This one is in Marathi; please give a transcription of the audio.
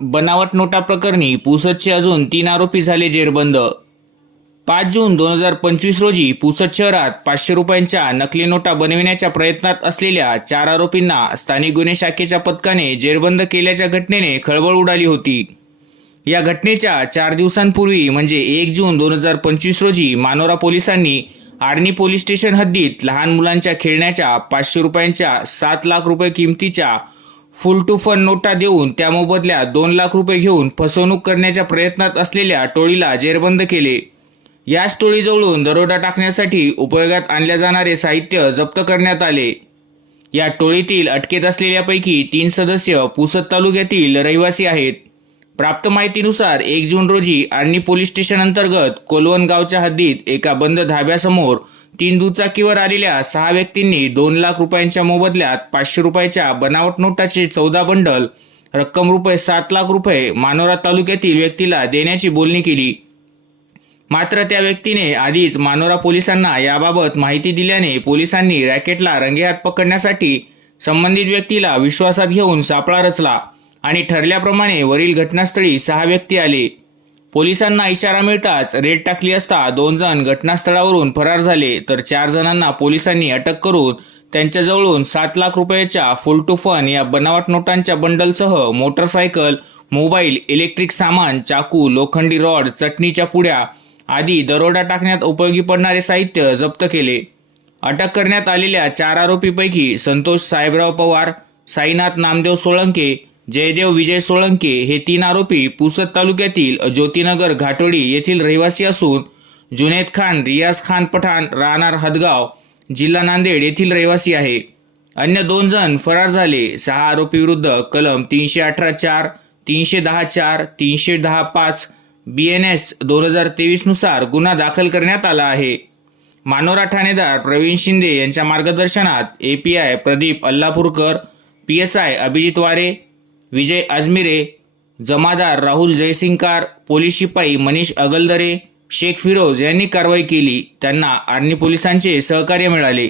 बनावट नोटा प्रकरणी पुसदचे अजून तीन आरोपी झाले जेरबंद. पाच जून दोन हजार पंचवीस रोजी पुसद शहरात पाचशे रुपयांच्या नकली नोटा बनविण्याच्या प्रयत्नात असलेल्या चार आरोपींना स्थानिक गुन्हे शाखेच्या पथकाने जेरबंद केल्याच्या घटनेने खळबळ उडाली होती. या घटनेच्या चार दिवसांपूर्वी म्हणजे एक जून दोन हजार पंचवीस रोजी मानोरा पोलिसांनी आर्णी पोलीस स्टेशन हद्दीत लहान मुलांच्या खेळण्याच्या पाचशे रुपयांच्या सात लाख रुपये किमतीच्या फुल टू फन नोटा देऊन त्या मोबदल्यात दोन लाख रुपये घेऊन फसवणूक करण्याच्या प्रयत्नात असलेल्या टोळीला जेरबंद केले. याच टोळीजवळून दरोडा टाकण्यासाठी उपयोगात आणले जाणारे साहित्य जप्त करण्यात आले. या टोळीतील अटकेत असलेल्यापैकी तीन सदस्य पुसद तालुक्यातील रहिवासी आहेत. प्राप्त माहितीनुसार एक जून रोजी आर्णी पोलीस स्टेशन अंतर्गत कोलवण गावच्या हद्दीत एका बंद धाब्यासमोर तीन दुचाकीवर आलेल्या सहा व्यक्तींनी दोन लाख रुपयांच्या मोबदल्यात पाचशे रुपयाच्या बनावट नोटाचे चौदा बंडल रक्कम रुपये सात लाख रुपये मानोरा तालुक्यातील व्यक्तीला देण्याची बोलणी केली. मात्र त्या व्यक्तीने आधीच मानोरा पोलिसांना याबाबत माहिती दिल्याने पोलिसांनी रॅकेटला रंगेहात पकडण्यासाठी संबंधित व्यक्तीला विश्वासात घेऊन सापळा रचला आणि ठरल्याप्रमाणे वरील घटनास्थळी सहा व्यक्ती आले. पोलिसांना इशारा मिळताच रेड टाकली असता दोन जण घटनास्थळावरून फरार झाले. तर चार जणांना पोलिसांनी अटक करून त्यांच्याजवळून सात लाख रुपयाच्या फुल टू फन या बनावट नोटांच्या बंडलसह मोटरसायकल मोबाईल इलेक्ट्रिक सामान चाकू लोखंडी रॉड चटणीच्या पुड्या आदी दरोडा टाकण्यात उपयोगी पडणारे साहित्य जप्त केले. अटक करण्यात आलेल्या चार आरोपीपैकी संतोष साहेबराव पवार साईनाथ नामदेव सोळंके जयदेव विजय सोळंके हे तीन आरोपी पुसद तालुक्यातील ज्योतिनगर घाटोडी येथील रहिवासी असून जुनेद खान रियाज खान पठाण राहणार हदगाव जिल्हा नांदेड येथील रहिवासी आहे. अन्य दोन जण फरार झाले. सहा आरोपी विरुद्ध कलम तीनशे अठरा चार तीनशे दहा चार तीनशे दहा पाच बी एन एस दोन हजार तेवीसनुसार गुन्हा दाखल करण्यात आला आहे. मानोरा ठाणेदार प्रवीण शिंदे यांच्या मार्गदर्शनात A P I Pradeep Allapurkar P S I Abhijit Ware Vijay Ajmire Jamadar Rahul जयसिंगकार police शिपाई मनीष अगलदरे शेख फिरोज यांनी कारवाई केली. त्यांना आर्णी पोलिसांचे सहकार्य मिळाले.